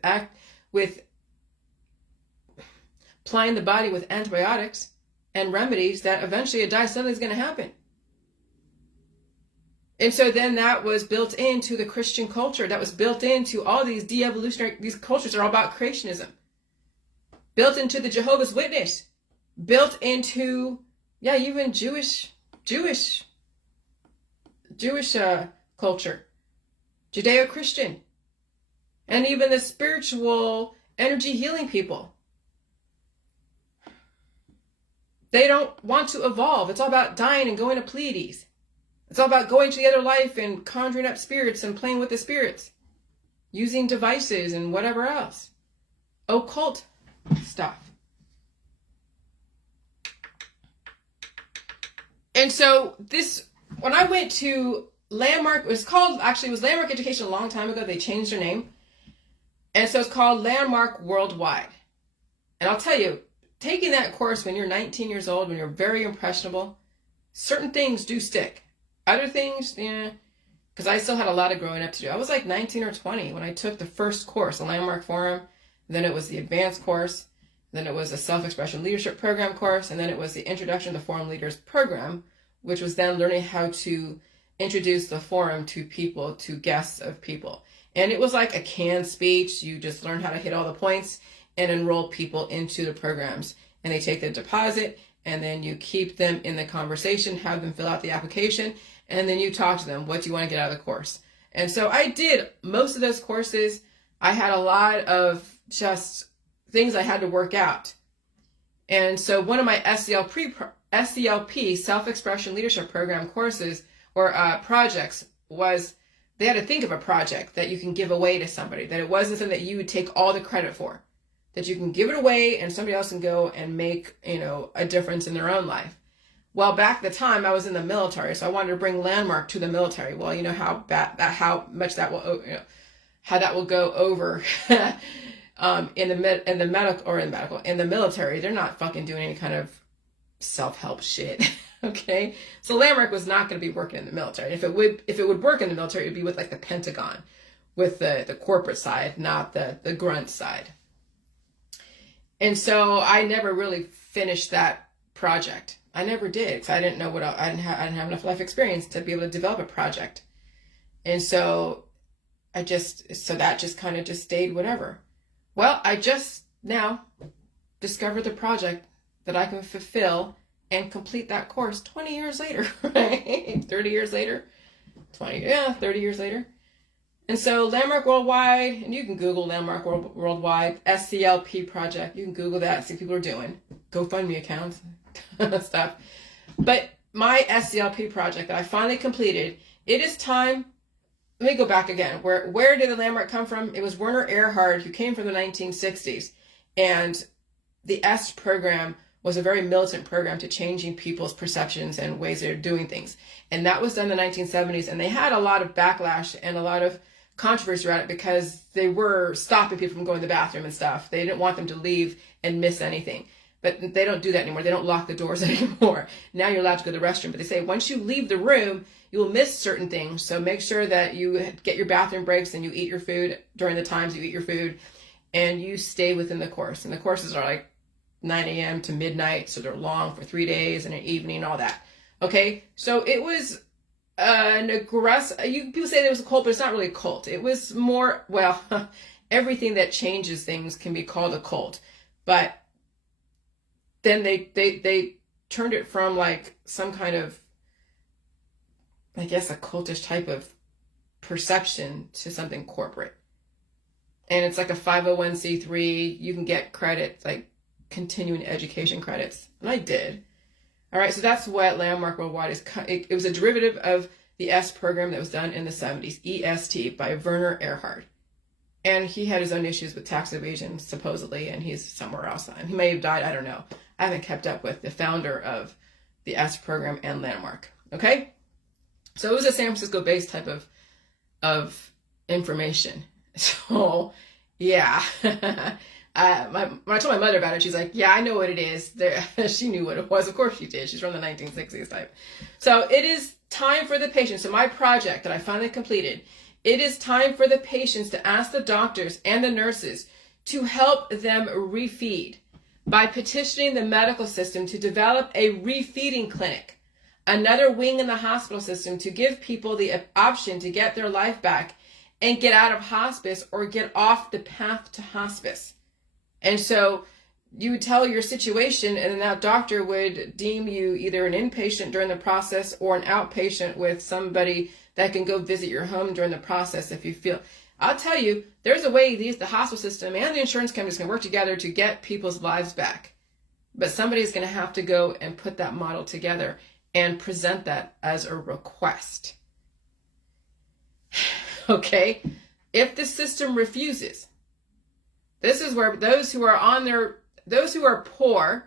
plying the body with antibiotics and remedies that eventually a die suddenly is going to happen. And so then that was built into the Christian culture. That was built into all these de-evolutionary, these cultures are all about creationism. Built into the Jehovah's Witness. Built into, yeah, even Jewish culture. Judeo-Christian. And even the spiritual energy healing people. They don't want to evolve. It's all about dying and going to Pleiades. It's all about going to the other life and conjuring up spirits and playing with the spirits. Using devices and whatever else. Occult stuff. And so this, when I went to Landmark, it was Landmark Education a long time ago. They changed their name. And so it's called Landmark Worldwide. And I'll tell you, taking that course when you're 19 years old, when you're very impressionable, certain things do stick. Other things, yeah, because I still had a lot of growing up to do. I was like 19 or 20 when I took the first course, the Landmark Forum. Then it was the advanced course. Then it was a self-expression leadership program course. And then it was the Introduction to Forum Leaders program, which was then learning how to introduce the forum to people, to guests of people. And it was like a canned speech. You just learn how to hit all the points and enroll people into the programs. And they take the deposit, and then you keep them in the conversation, have them fill out the application, and then you talk to them. What do you want to get out of the course? And so I did most of those courses. I had a lot of just things I had to work out. And so one of my SELP, Self-Expression Leadership Program courses or projects was, they had to think of a project that you can give away to somebody, that it wasn't something that you would take all the credit for, that you can give it away and somebody else can go and make, a difference in their own life. Well, back at the time I was in the military, so I wanted to bring Landmark to the military. Well, you know how much that will, how that will go over in the military. They're not fucking doing any kind of self-help shit. Okay, so Landmark was not going to be working in the military. If it would work in the military, it would be with like the Pentagon, with the corporate side, not the grunt side. And so I never really finished that project. I never did, because I didn't know I didn't have enough life experience to be able to develop a project. And so that just kind of just stayed whatever. Well, I just now discovered the project that I can fulfill and complete that course 20 years later, right? 30 years later, 30 years later. And so Landmark Worldwide, and you can Google Landmark Worldwide, SCLP project. You can Google that, see what people are doing. GoFundMe accounts, stuff. But my SCLP project that I finally completed, it is time. Let me go back again. Where did the Landmark come from? It was Werner Erhard, who came from the 1960s. And the S program was a very militant program to changing people's perceptions and ways they're doing things. And that was done in the 1970s. And they had a lot of backlash and a lot of controversy around it because they were stopping people from going to the bathroom and stuff. They didn't want them to leave and miss anything. But they don't do that anymore. They don't lock the doors anymore. Now you're allowed to go to the restroom. But they say once you leave the room, you will miss certain things. So make sure that you get your bathroom breaks and you eat your food during the times you eat your food. And you stay within the course. And the courses are like 9 a.m. to midnight. So they're long for 3 days and an evening, all that. Okay. So it was an aggressive, people say there was a cult, but it's not really a cult. It was more, well, everything that changes things can be called a cult. But then they turned it from like some kind of, I guess, a cultish type of perception to something corporate. And it's like a 501c3. You can get credits, like continuing education credits. And I did. All right, so that's what Landmark Worldwide is. It was a derivative of the S program that was done in the 70s, EST, by Werner Erhard. And he had his own issues with tax evasion, supposedly, and he's somewhere else. And he may have died, I don't know. I haven't kept up with the founder of the S program and Landmark. Okay? So it was a San Francisco-based type of information. So, yeah. When I told my mother about it, she's like, yeah, I know what it is. She knew what it was. Of course she did. She's from the 1960s type. So it is time for the patient. So my project that I finally completed, it is time for the patients to ask the doctors and the nurses to help them refeed by petitioning the medical system to develop a refeeding clinic, another wing in the hospital system to give people the option to get their life back and get out of hospice or get off the path to hospice. And so you would tell your situation, and then that doctor would deem you either an inpatient during the process or an outpatient with somebody that can go visit your home during the process if you feel. I'll tell you, there's a way the hospital system and the insurance companies can work together to get people's lives back. But somebody's going to have to go and put that model together and present that as a request. Okay? If the system refuses, this is where those who are poor,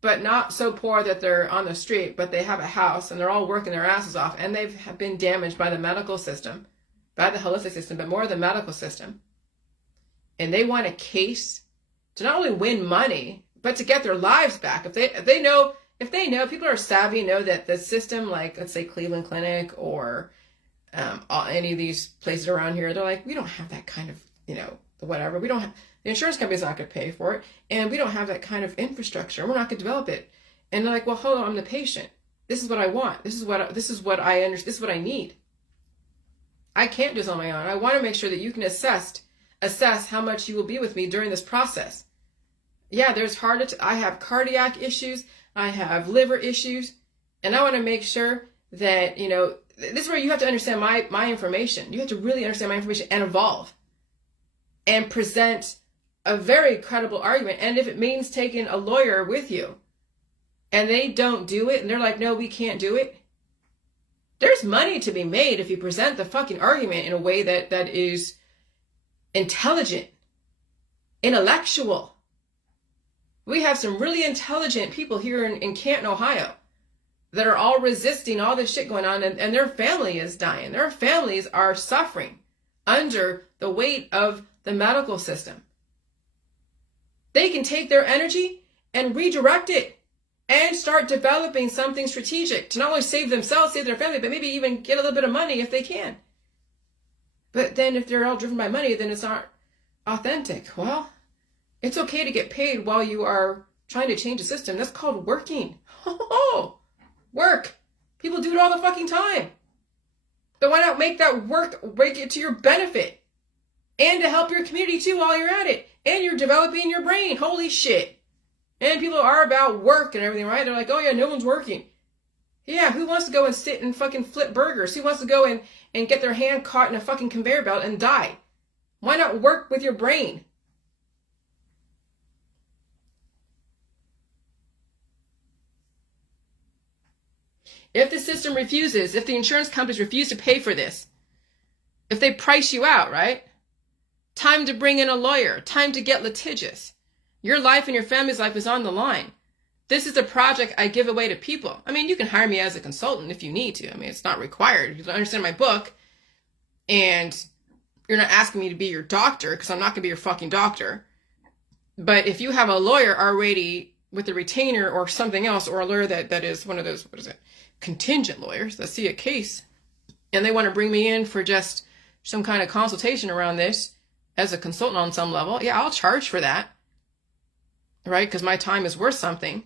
but not so poor that they're on the street, but they have a house and they're all working their asses off and they've been damaged by the medical system, by the holistic system, but more the medical system. And they want a case to not only win money, but to get their lives back. If they know, people are savvy, know that the system, like let's say Cleveland Clinic or any of these places around here, they're like, we don't have that kind of, whatever. We don't have, the insurance company's not going to pay for it. And we don't have that kind of infrastructure. We're not going to develop it. And they're like, well, hold on, I'm the patient. This is what I want. This is what I understand. This is what I need. I can't do this on my own. I want to make sure that you can assess how much you will be with me during this process. Yeah, I have cardiac issues. I have liver issues. And I want to make sure that, this is where you have to understand my information. You have to really understand my information and evolve and present a very credible argument. And if it means taking a lawyer with you and they don't do it and they're like, no, we can't do it. There's money to be made if you present the fucking argument in a way that is intelligent, intellectual. We have some really intelligent people here in Canton, Ohio, that are all resisting all this shit going on, and their family is dying. Their families are suffering under the weight of the medical system. They can take their energy and redirect it and start developing something strategic to not only save themselves, save their family, but maybe even get a little bit of money if they can. But then if they're all driven by money, then it's not authentic. Well, it's okay to get paid while you are trying to change the system. That's called working. Work. People do it all the fucking time. But why not make that work, make it to your benefit? And to help your community too while you're at it. And you're developing your brain. Holy shit. And people are about work and everything, right? They're like, oh yeah, no one's working. Yeah, who wants to go and sit and fucking flip burgers? Who wants to go and get their hand caught in a fucking conveyor belt and die? Why not work with your brain? If the system refuses, if the insurance companies refuse to pay for this, if they price you out, right? Time to bring in a lawyer, time to get litigious. Your life and your family's life is on the line. This is a project I give away to people. I mean, you can hire me as a consultant if you need to. I mean, it's not required. You understand my book, and you're not asking me to be your doctor, because I'm not going to be your fucking doctor. But if you have a lawyer already with a retainer or something else, or a lawyer that is one of those, contingent lawyers that see a case, and they want to bring me in for just some kind of consultation around this as a consultant on some level, yeah, I'll charge for that, right? Because my time is worth something.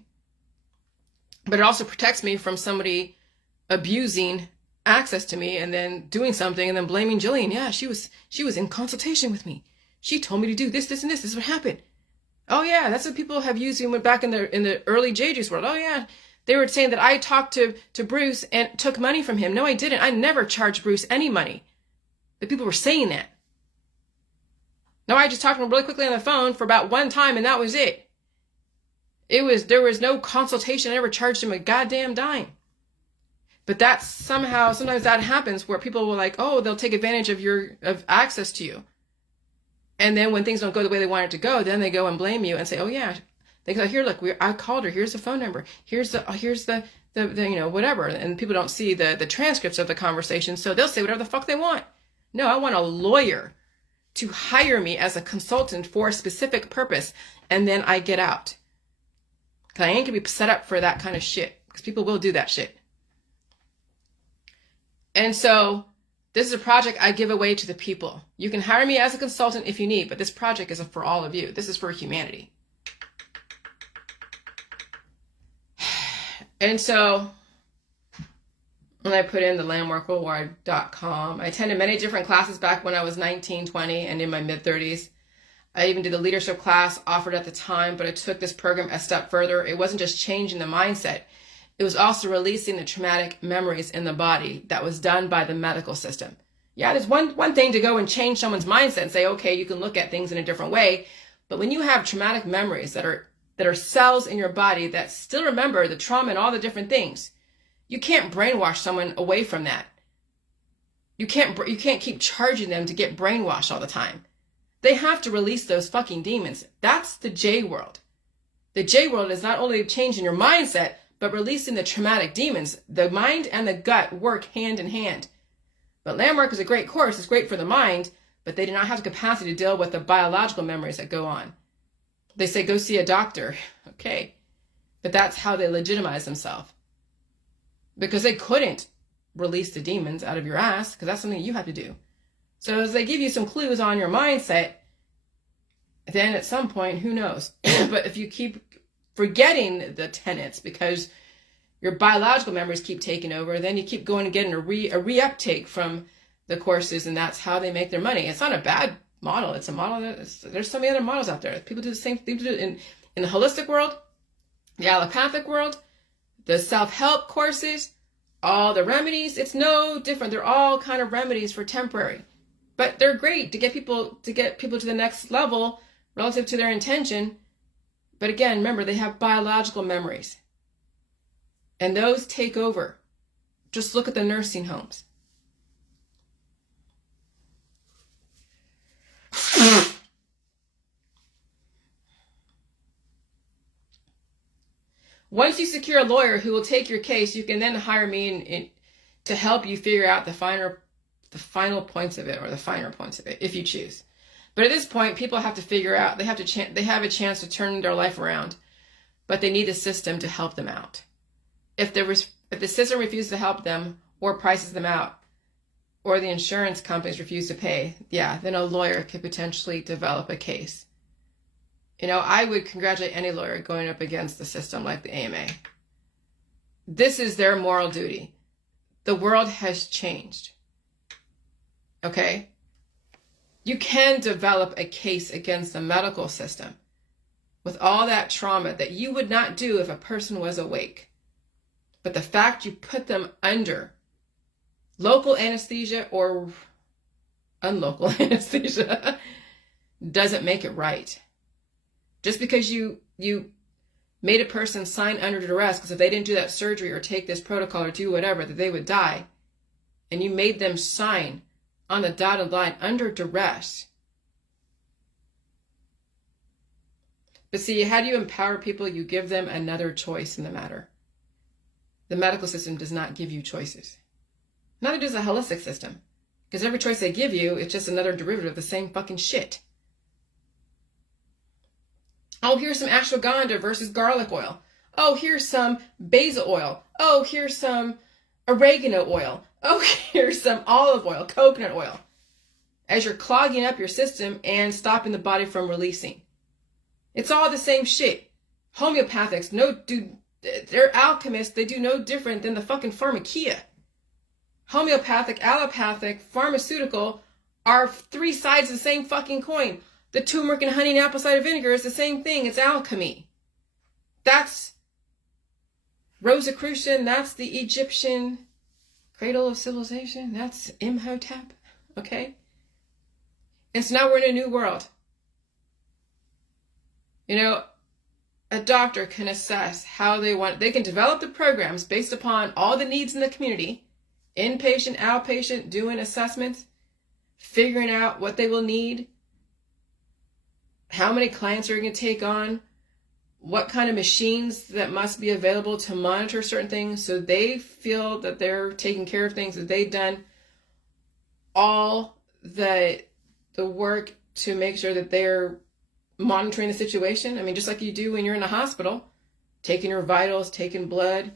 But it also protects me from somebody abusing access to me and then doing something and then blaming Jillian. Yeah, she was in consultation with me. She told me to do this, this, and this. This is what happened. Oh yeah, that's what people have used when back in the early JJ's world. Oh yeah. They were saying that I talked to Bruce and took money from him. No, I didn't. I never charged Bruce any money. But people were saying that. No, I just talked to him really quickly on the phone for about one time, and that was it. There was no consultation. I never charged him a goddamn dime. But that's sometimes that happens where people will like, oh, they'll take advantage of access to you. And then when things don't go the way they want it to go, then they go and blame you and say, oh yeah. They go, here, look, I called her. Here's the phone number. Here's the whatever. And people don't see the transcripts of the conversation, so they'll say whatever the fuck they want. No, I want a lawyer to hire me as a consultant for a specific purpose, and then I get out. Because I ain't gonna be set up for that kind of shit, because people will do that shit. And so this is a project I give away to the people. You can hire me as a consultant if you need, but this project isn't for all of you. This is for humanity. And so when I put in the landmarkworldwide.com, I attended many different classes back when I was 19, 20, and in my mid-30s. I even did the leadership class offered at the time, but I took this program a step further. It wasn't just changing the mindset. It was also releasing the traumatic memories in the body that was done by the medical system. Yeah, there's one thing to go and change someone's mindset and say, okay, you can look at things in a different way. But when you have traumatic memories that are cells in your body that still remember the trauma and all the different things, you can't brainwash someone away from that. You can't keep charging them to get brainwashed all the time. They have to release those fucking demons. That's the J world. The J world is not only changing your mindset, but releasing the traumatic demons. The mind and the gut work hand in hand. But Landmark is a great course. It's great for the mind, but they do not have the capacity to deal with the biological memories that go on. They say, go see a doctor. Okay. But that's how they legitimize themselves. Because they couldn't release the demons out of your ass, because that's something you have to do. So as they give you some clues on your mindset, then at some point, who knows? But if you keep forgetting the tenets because your biological memories keep taking over, then you keep going and getting a reuptake from the courses, and that's how they make their money. It's not a bad model. It's a model there's so many other models out there. People do the same thing in the holistic world, the allopathic world, the self-help courses, all the remedies. It's no different. They're all kind of remedies for temporary, but they're great to get people to the next level relative to their intention. But again, remember, they have biological memories, and those take over. Just look at the nursing homes. Once you secure a lawyer who will take your case, you can then hire me to help you figure out the final points of it, or the finer points of it, if you choose. But at this point, people have to figure out, they have a chance to turn their life around, but they need a system to help them out. If the system refuses to help them, or prices them out, or the insurance companies refuse to pay, then a lawyer could potentially develop a case. I would congratulate any lawyer going up against the system like the AMA. This is their moral duty. The world has changed. Okay? You can develop a case against the medical system with all that trauma that you would not do if a person was awake. But the fact you put them under local anesthesia or unlocal anesthesia doesn't make it right. Just because you made a person sign under duress, because if they didn't do that surgery or take this protocol or do whatever, that they would die, and you made them sign on the dotted line under duress. But see, how do you empower people? You give them another choice in the matter. The medical system does not give you choices. Neither does the holistic system. Because every choice they give you is just another derivative of the same fucking shit. Oh, here's some ashwagandha versus garlic oil. Oh, here's some basil oil. Oh, here's some oregano oil. Oh, here's some olive oil, coconut oil. As you're clogging up your system and stopping the body from releasing. It's all the same shit. Homeopathics, they're alchemists. They do no different than the fucking pharmakia. Homeopathic, allopathic, pharmaceutical are three sides of the same fucking coin. The turmeric and honey and apple cider vinegar is the same thing. It's alchemy. That's Rosicrucian. That's the Egyptian cradle of civilization. That's Imhotep. Okay? And so now we're in a new world. A doctor can assess how they can develop the programs based upon all the needs in the community, inpatient, outpatient, doing assessments, figuring out what they will need, how many clients are going to take on, what kind of machines that must be available to monitor certain things so they feel that they're taking care of things, that they've done all the work to make sure that they're monitoring the situation. I mean, just like you do when you're in a hospital, taking your vitals, taking blood.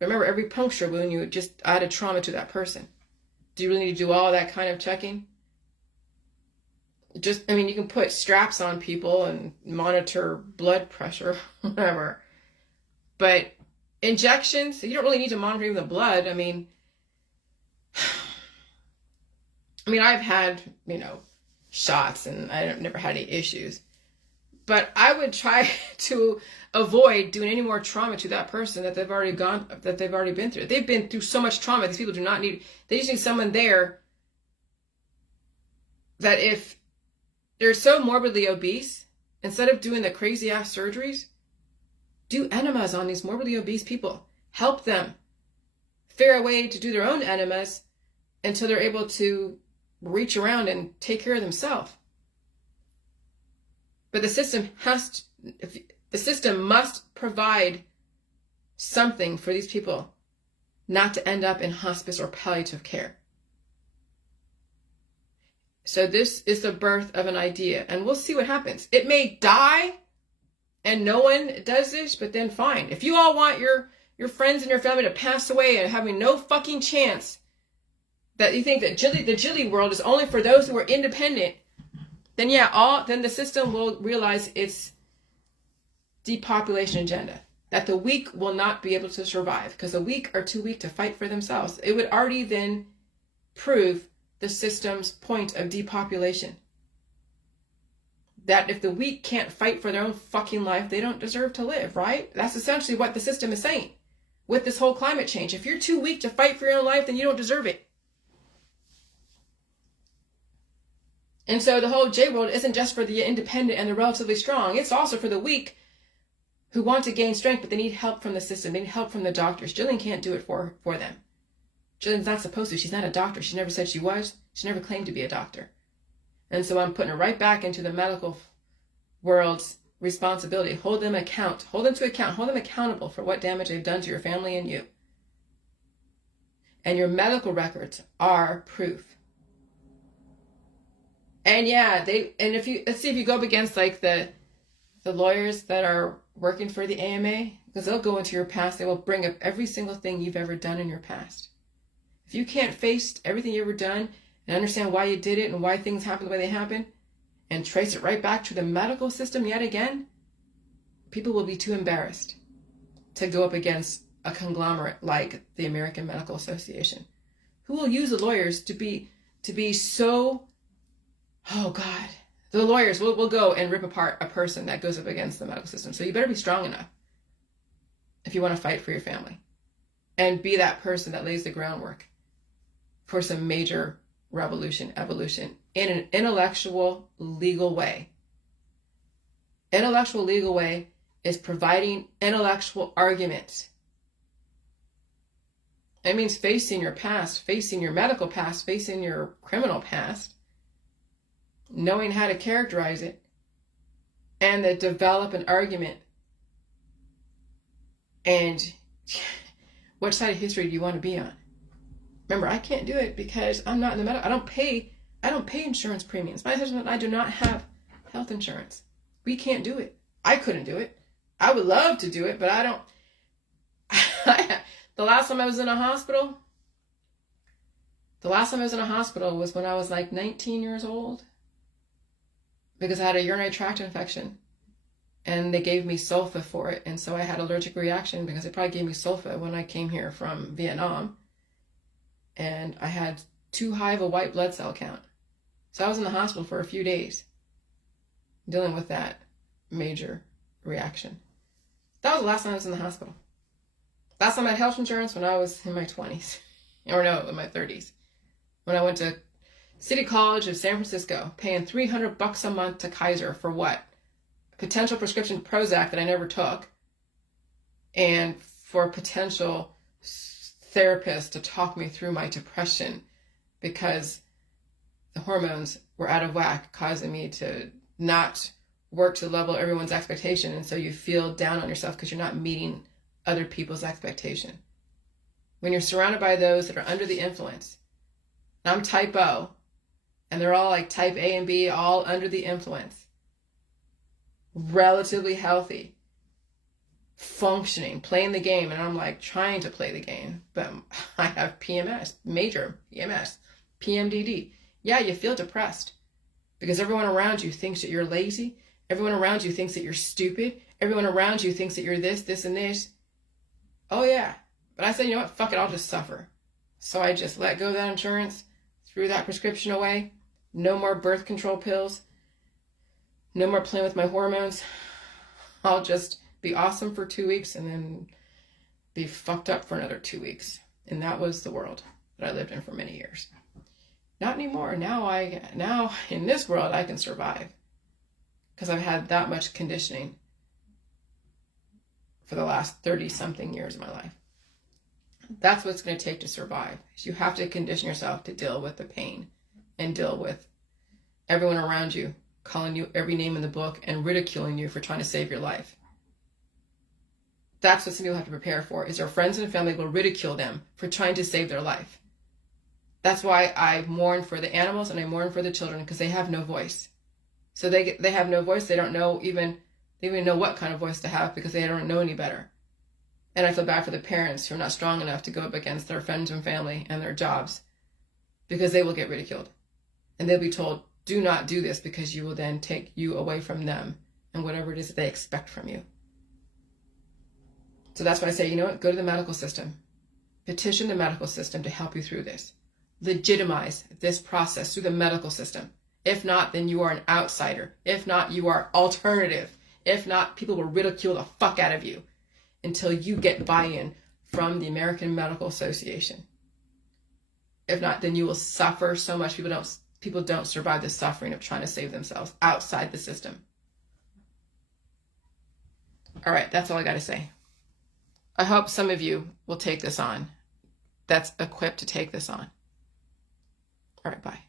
Remember, every puncture wound, you just added trauma to that person. Do you really need to do all that kind of checking? You can put straps on people and monitor blood pressure, whatever. But injections, you don't really need to monitor even the blood. I've had, shots and I've never had any issues. But I would try to avoid doing any more trauma to that person that they've already been through. They've been through so much trauma. These people they just need someone there that if they're so morbidly obese, instead of doing the crazy ass surgeries, do enemas on these morbidly obese people. Help them figure a way to do their own enemas until they're able to reach around and take care of themselves. But the system must provide something for these people not to end up in hospice or palliative care. So this is the birth of an idea, and we'll see what happens. It may die and no one does this, but then fine. If you all want your friends and your family to pass away and having no fucking chance, that you think that the Jilly world is only for those who are independent, then the system will realize its depopulation agenda. that the weak will not be able to survive because the weak are too weak to fight for themselves. It would already then prove the system's point of depopulation. That if the weak can't fight for their own fucking life, they don't deserve to live, right? That's essentially what the system is saying with this whole climate change. If you're too weak to fight for your own life, then you don't deserve it. And so the whole J-world isn't just for the independent and the relatively strong. It's also for the weak who want to gain strength, but they need help from the system. They need help from the doctors. Jillian can't do it for them. Jillian's not supposed to. She's not a doctor. She never said she was. She never claimed to be a doctor. And so I'm putting her right back into the medical world's responsibility. Hold them to account. Hold them accountable for what damage they've done to your family and you. And your medical records are proof. And yeah, let's see if you go up against like the lawyers that are working for the AMA, because they'll go into your past. They will bring up every single thing you've ever done in your past. If you can't face everything you've ever done and understand why you did it and why things happen the way they happen, and trace it right back to the medical system yet again, people will be too embarrassed to go up against a conglomerate like the American Medical Association, who will use the lawyers to be so, oh God, the lawyers will go and rip apart a person that goes up against the medical system. So you better be strong enough if you want to fight for your family and be that person that lays the groundwork for some major evolution in an intellectual, legal way. Intellectual, legal way is providing intellectual arguments. It means facing your past, facing your medical past, facing your criminal past, knowing how to characterize it, and then develop an argument. And what side of history do you want to be on? Remember, I can't do it because I'm not in the medical. I don't pay insurance premiums. My husband and I do not have health insurance. We can't do it. I couldn't do it. I would love to do it, but I don't. The last time I was in a hospital was when I was like 19 years old, because I had a urinary tract infection and they gave me sulfa for it. And so I had an allergic reaction because they probably gave me sulfa when I came here from Vietnam. And I had too high of a white blood cell count. So I was in the hospital for a few days dealing with that major reaction. That was the last time I was in the hospital. Last time I had health insurance when I was in my 20s. Or no, in my 30s. When I went to City College of San Francisco, paying $300 a month to Kaiser for what? Potential prescription Prozac that I never took. And for potential therapist to talk me through my depression because the hormones were out of whack, causing me to not work to the level of everyone's expectation. And so you feel down on yourself because you're not meeting other people's expectation. When you're surrounded by those that are under the influence, and I'm type O, and they're all like type A and B, all under the influence, relatively healthy, functioning, playing the game, and I'm like trying to play the game, but I have PMS, major PMS, PMDD. Yeah, you feel depressed because everyone around you thinks that you're lazy. Everyone around you thinks that you're stupid. Everyone around you thinks that you're this, and this. Oh yeah, but I said, you know what? Fuck it, I'll just suffer. So I just let go of that insurance, threw that prescription away. No more birth control pills. No more playing with my hormones. I'll just be awesome for 2 weeks and then be fucked up for another 2 weeks. And that was the world that I lived in for many years. Not anymore. Now in this world I can survive because I've had that much conditioning for the last 30 something years of my life. That's what it's going to take to survive. You have to condition yourself to deal with the pain and deal with everyone around you calling you every name in the book and ridiculing you for trying to save your life. That's what some people have to prepare for, is their friends and family will ridicule them for trying to save their life. That's why I mourn for the animals and I mourn for the children, because they have no voice. So they have no voice. They don't know even know what kind of voice to have because they don't know any better. And I feel bad for the parents who are not strong enough to go up against their friends and family and their jobs, because they will get ridiculed. And they'll be told, do not do this, because you will then take you away from them and whatever it is that they expect from you. So that's when I say, you know what, go to the medical system. Petition the medical system to help you through this. Legitimize this process through the medical system. If not, then you are an outsider. If not, you are alternative. If not, people will ridicule the fuck out of you until you get buy-in from the American Medical Association. If not, then you will suffer so much. People don't survive the suffering of trying to save themselves outside the system. All right, that's all I got to say. I hope some of you will take this on. That's equipped to take this on. All right, bye.